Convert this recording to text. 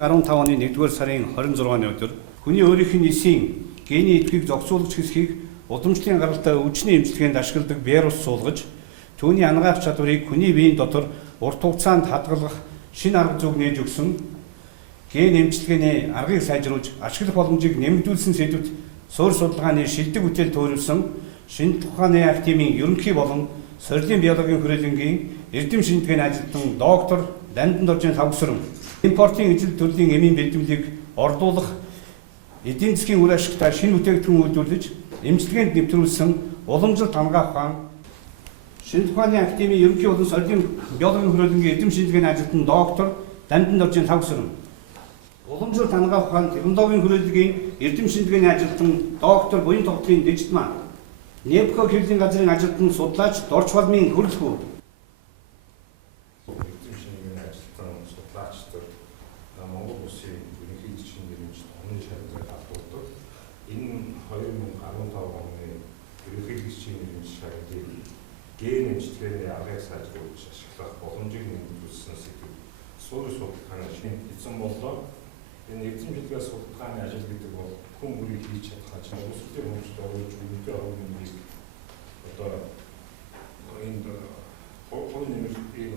15 оны 1-р сарын 26-ны өдөр хүний өөрийнх нь эсийн гений эдхийг зохицуулагч хэсгийг удамшлын гаралтай өвчний эмчилгээнд ашигладаг вирус суулгаж түүний ангаах чадварыг хүний биеийн дотор урт хугацаанд хадгалах шинэ арга зүйг нээж өгсөн ген эмчилгээний аргыг сайжруулж ашиглах боломжийг нэмэгдүүлсэн сэдвүүд суурь судалгааны шилдэг бүтээл төөрөвсөн шинэ ухааны активын ерөнхий болон сорилын биологийн хүрээлэнгийн эрдэм шинжилгээний ажилтан доктор Дандан Доржийн Савгсран импортын ижил төрлийн эмийн бэлтгэлийг ордуулах эдийн засгийн үр ашигтай шинэ бүтээгдэхүүн үйлдвэрлэж эмчилгээнд нэвтрүүлсэн уламжлалт ангаах ухаан шинэ ухааны активын ерөнхий болон сорилын биологийн хүрээлэнгийн эрдэм шинжилгээний ажилтан доктор Дандан Доржийн Савгсран уламжлалт ангаах ухаан технологийн хүрээлэнгийн эрдэм шинжилгээний ажилтан доктор Буян Тогтгийн Дэжитман Непко хэвлэлийн газрын ажилтан судлаач Дорж Балмын Хөрлөхүү Монгол улсын ерөнхий эзчийн нэрмж өмнө шалгуулт авдаг. Энэ 2015 оны ерөнхий эзчийн нэрмж шалгуулт ген эмчилгээний аргыг сайжруулж ашиглах боломжийг нэмэгдүүлсэн сэдв суурь судалгааны шинэ эзэн боллоо. Энэ эзэн билгээ судалгааны ажил гэдэг бол хүн бүрийг хийж чадах ажил. Өсөлтийн хөгжөлд оруулж үүдээ орны одоо энэ хувь нэмэлтийн